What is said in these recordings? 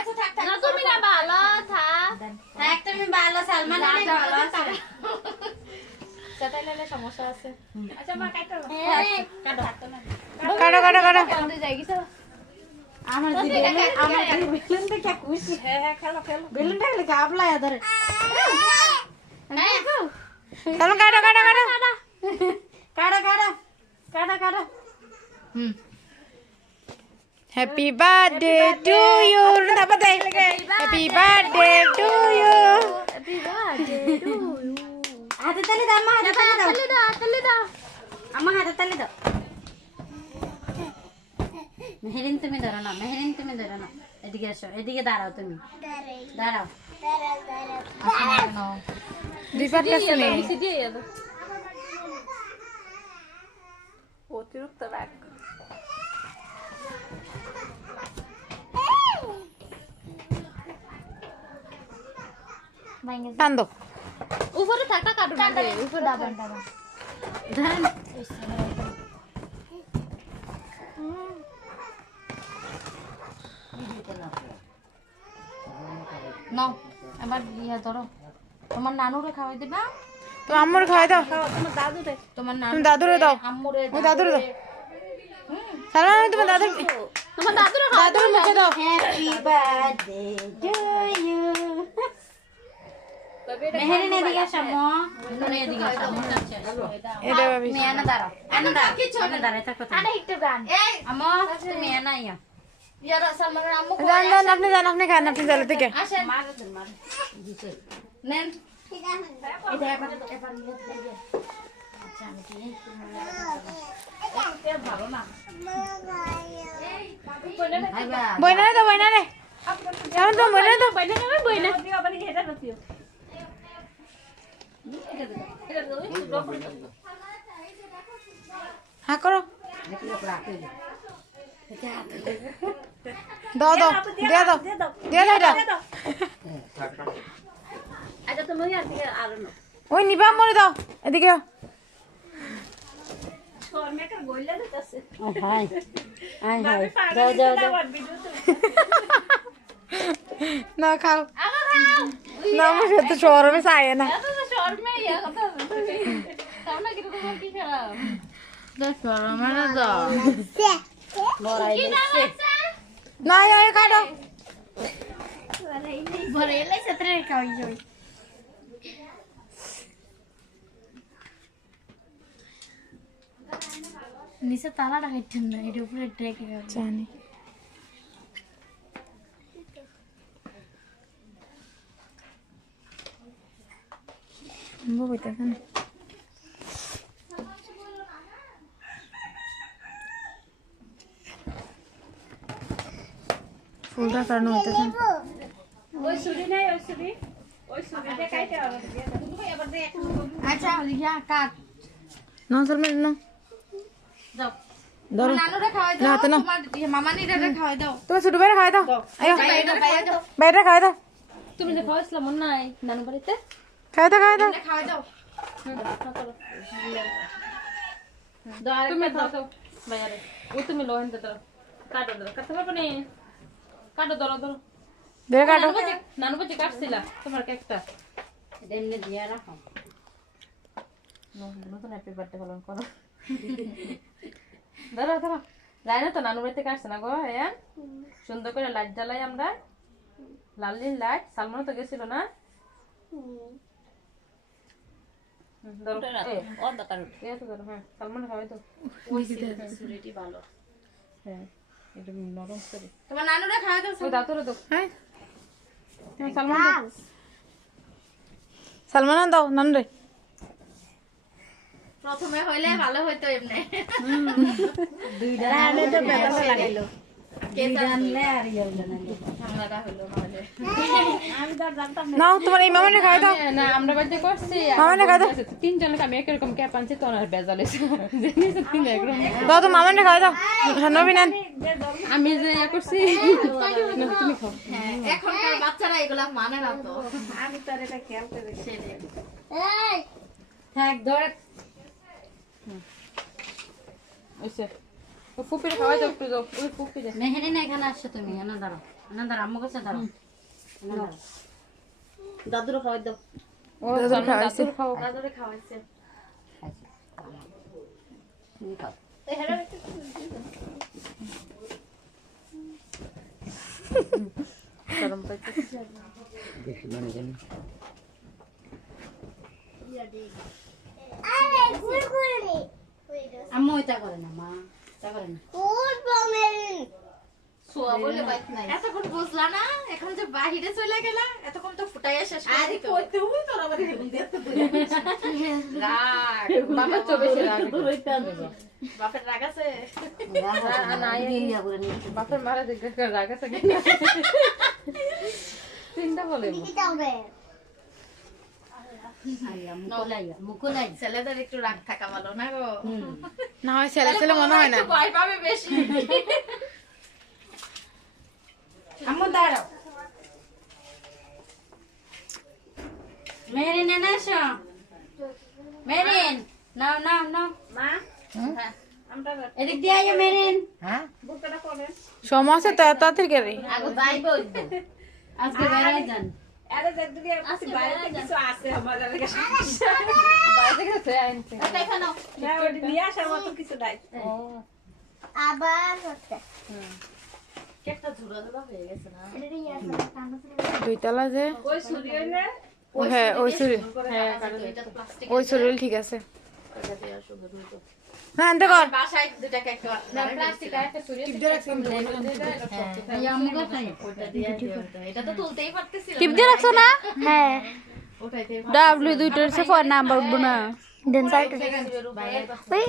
আচ্ছা থাক থাক না তুমি না ভালো থাক থাক তুমি ভালো সালমান অনেক ভালো আছে সেটাইলে সমস্যা আছে আচ্ছা মা কাটো কাটো কাটো কাটো কাটো আমাদের যাই গিয়েছে আমার দিদি আমার কাছে বেলুন দেখে খুশি হ্যাঁ খেলো খেলো বেলুন দেখলে কাবলা ধরে চলো কাটো কাটো কাটো কাটো কাটো কাটো কাটো হ্যাপি বার্থডে টু ইউ দাবা দে happy birthday to you happy birthday to you হাতে তালি দাও মা হাতে তালি দাও তালি দাও আমার হাতে তালি দাও মেহেরিন তুমি ধরো না মেহেরিন তুমি ধরো না এদিকে এসো এদিকে দাঁড়াও তুমি দাঁড়াও দুই পাট কাছে নে অতিরিক্ত রাগ টান দাও উপরে থাকা কাটুন না উপরে দাবান দাবান ধরেন নাও এবার ইয়া ধরো তোমার নানুরে খাওয়াই দিবা তো আম্মুর খাওয়াই দাও তোমার দাদুরে তোমার নানু তুমি দাদুরে দাও আম্মুরে ওই দাদুরে দাও সালমান আমি তোমার দাদুর তোমার দাদুরে দাদুর মুখে দাও happy birthday to you Meherin এদিকে আসো মা নুন এদিকে আসো এটা ভাবি তুমি এনে দাঁড়াও এনে দাঁড়াও এনে দাঁড়াও থাকো তুমি আরে একটু গান আমা তুমি এনে আইয়া ইয়ার সালমানের আম্মু জান আপনি খান আপনি জালে থেকে আসেন মারো তুমি মারো নেন এটা এবার নিয়ে দিয়ে আচ্ছা আমি কি এটা ভালো না আইবা বইনা রে দাও বইনা রে কেমন তো বইনা দাও বইনা নেবে বইনা হ্যাঁ করো দাও দাও দিয়ে দাও দিয়ে দাও এটা আচ্ছা তুমি আর দিকে আর না ওই নিবা মরে দাও এদিকে শর্মেকার বইলা দিতেছে হাই হাই হাই যাও যাও যাও না খাও না মুঝে তো শহর में आए ना এত তো শর্মে ইয়া কথা সামনে কি তোমার কি খারাপ দেখো আমরা দাও বড়াই কি নাম আছে ना ये काटो বরে এলে সতরে খাওয়াই যাই নিচে তালাটা কাটছেন না এর উপরে ড্রেকে জানি বইতেছে না ফুলটা কারণ হইতেছে না ওই ছুরি নাই ওই ছুরিটা কাটতে হবে তুমি এবার দে আচ্ছা ইয়া কাট না সলমান না যাও ধরো নানুরে খাওয়াই না, দাও হাতে নাও। তোমার মামা নিরে খাওয়াই দাও তোমার ছোট ভাইরা খাওয়াই দাও আয়ো বাইরে খাওয়াই দাও তুমি যে খাওয়াইছিলা মন নাই নানু বাড়িতে খাওয়াই দাও খাওয়াই দাও খাওয়াই দাও তুমি দাও দাও বাইরে ও তুমি লোহেন দাও কাটো দাও কাটতে পারবে না কাটো ধরো ধরো ধরে কাটো নানু বাড়ি কাটছিলা তোমার কেকটা এমনি দিয়া রাখো নতুন হ্যাপি বার্থডে পালন করো ধরো ধরো যাই না তো নানু বাড়িতে কাটছে না গো হ্যাঁ সুন্দর করে লাইট জ্বালাই আমরা লাল নীল লাইট সালমান তো গেছিল না ধরো এই তো ধরো হ্যাঁ সালমান খাওয়াই তো ছুরিটি ভালো হ্যাঁ একটু নরম করে তোমার নানুরে খাওয়া দাও ওই দাঁতরে তো হ্যাঁ সালমান দাও। সালমান দাও নান রে প্রথমে হইলে ভালো হইতো এমনি দুইটা আনে তো বেদা লাগাইলো দুইটা আনলে আর ইয়ে হইলো না ঝামেলাটা হইলো নাহলে আমি তো জানতাম নাও তোমার এই মামানে খাওয়াই দাও না আমরা বাড়িতে করছি মামানে খাওয়াই দাও তিনজনকে আমি একরকম ক্যাপ আনছি তো আর বেজালে জানিস তিন একরকম দাও তো মামানে খাওয়াই দাও নবীন আন আমি যে ইয়া করছি না, তুমি খাও এখনকার বাচ্চারা এগুলা মানে না তো আমি তো আর এটা খেয়াল করে দেখছি থাক ধর ওইসে ও ফুপির খাওয়াই দাও একটু দাও ওই ফুপি দে মেহেরিন এখানে আসছো তুমি এনে দাঁড়াও না দাঁড়া আম্মু কাছে দাঁড়াও দাদুর খাওয়াই দাও ও দাদুর খাও দাদুরে খাওয়াইছে তুমি খাও গরম পাইছে বেশি মানে জানি আম্মু এটা করে না মা এটা করে না সোয়া বলে বাইক নাই এতক্ষণ বুঝলা না এখন যে বাহিরে চলে গেলা এতক্ষণ তো ফুটাইয়া শেষ করে আরে দিতে কইতে হই তোর আবার হেগুন দেখতে রাগ বাবা তো বেশি রাগ বাপের রাগ আছে বাপের মারা জিজ্ঞেস করে রাগ আছে কি না চিন্তা বলে মুকুলাই ছেলেদের একটু রাগ থাকা ভালো না গো না হয় ছেলে ছেলে মনে হয় না একটু ভয় পাবে বেশি আম্মু দাঁড়াও মেরিন এনে এসো মেরিন নাও নাও নাও মা এদিক দিয়ে আইও মেরিন হ্যাঁ সময় আছে তো তাড়াতাড়ি করে আগে যাইবো আজকে বেড়াই যান আরে দেখদিকে বাইরে কিছু আছে আমাদের বাইরে গেছে আনতে দেখা নাও না ওই নিয়ে আসার মতো কিছু নাই আবার হচ্ছে কেকটা ঝুরা ঝুরা হয়ে গেছে না দুইতলা যে ওই সূর্য না হ্যাঁ ওই সুরি হ্যাঁ এটা তো প্লাস্টিক ওই শরীর ঠিক আছে এটা দিয়ে সুন্দর হইতো হ্যাঁ আনতে কর বাসায় দুটা কেক না প্লাস্টিক একটা সূর্য এটা তো তুলতেই পারতেছিল টিপ দিয়ে রাখছো না হ্যাঁ ওঠাইতে ডাব্লিউ দুইটার সে ফোন নাম্বার উঠবো না দেন সাইড ওই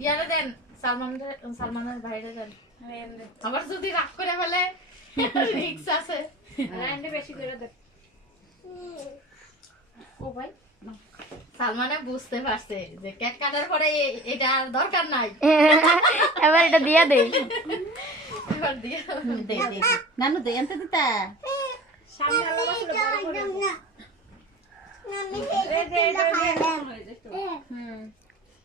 ইয়ারে দেন সালমানের বাইরে দেন আবার যদি রাগ করে ফেলে রিক্স আছে বেশি করে দেখ ও ভাই সালমানে বুঝতে পারছে যে কেক কাটার পরে এটা আর দরকার নাই এবার এটা দিয়া দে এবার দিয়ে দে দে নানু দে এনতে দিতা সামনে আলো ছিল বড় করে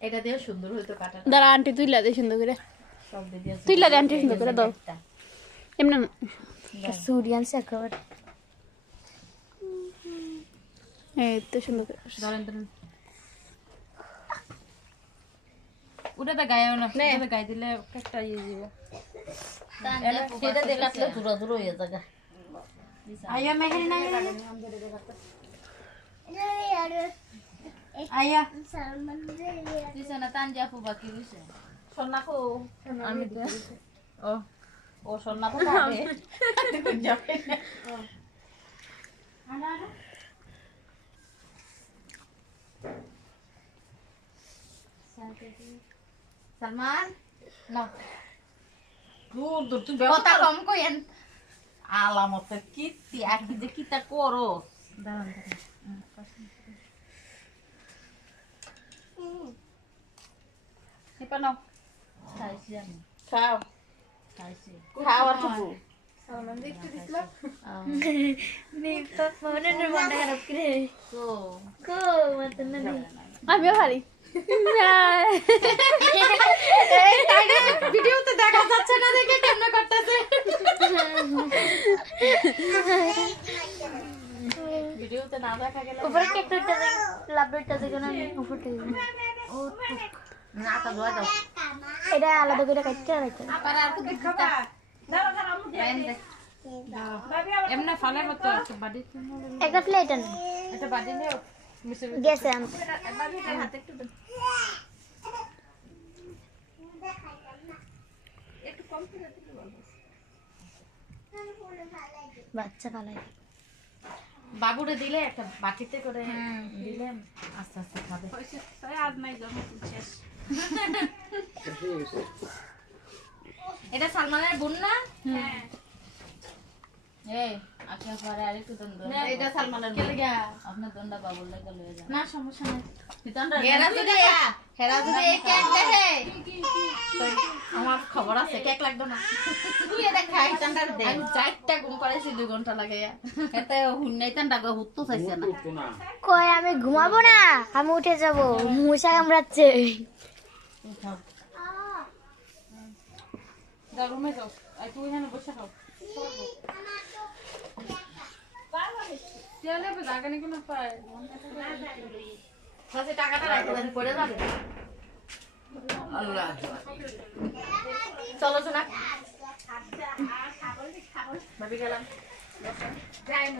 এটা দিয়ে সুন্দর হইতো কাটা দাঁড়া আন্টি তুইলা দে সুন্দর করে সব দিয়ে তুইলা দে আন্টি সুন্দর করে দাও এমনি সুরিয়ান সে কভার এই তো সুন্দর করে ধরেন ধরেন ওটা গায়ে না ওটা গায়ে দিলে একটা ইয়ে দিবে সেটা দেখলে জুরা জুরা হয়ে যাবে আয়া মেহেরি না আয়া দিছে না তানজি আপু বাকি দিছে সোনা কো আমি দিছি ও ও সোনা তো পাবে যাবে আনা আনা সালমান না দূর দূর তুই কথা কম কইেন আলামতের কীর্তি আর কি যে কিতা করো দাঁড়ান এবার নাও খাইছি আমি খাও খাইছি খাওয়া টুকু সালমান দেখতে দিছিলাম তো ফোনে নে মন খারাপ করে তো কো মত না আমিও পারি ভিডিওতে দেখা যাচ্ছে না দেখে কেমনে করতেছে ভিডিওতে না দেখা গেলে উপরে কেকটা দে লাভটা দেখো না উপরে থেকে ও না তা দোয়া দাও এটা আলাদা করে কাটতে রাখতে আবার আর তো দিখতা দাঁড়া দাঁড়া আমি এমনে ফালে মতো একটা বাড়ি একটা প্লেট আন একটা বাড়ি নিও মিশে গেছে আন হাতে একটু দেন বাচ্চা পালাই বাবুরে দিলে একটা বাটিতে করে দিলে আস্তে আস্তে খাবে আজ নাই জন্ম শেষ এটা সালমানের বোন না এই আচ্ছা পরে আরেকটু দন দাও এটা সালমানের বোন আপনার দন্ডা বাবুর লাগা লয়ে যান না সমস্যা নাই হেরা যদি এই কেক দেখে আমার খবর আছে কেক লাগবে না তুই এটা খাই ঠান্ডার দে আমি 4টা ঘুম পাড়াইছি 2 ঘন্টা লাগে এতে হুন্নাই ঠান্ডা গো হুত্তো চাইছে না কই আমি ঘুমাবো না, আমি উঠে যাব, মশা কামড়াচ্ছে। যাও রুমে যাও আর তুই এখানে বসে খাও চলে বে জায়গা নাকি না পায় কাছে টাকাটা রাখতে দেন পড়ে যাবে আল্লাহ চলো শোনা ভাবি গেলাম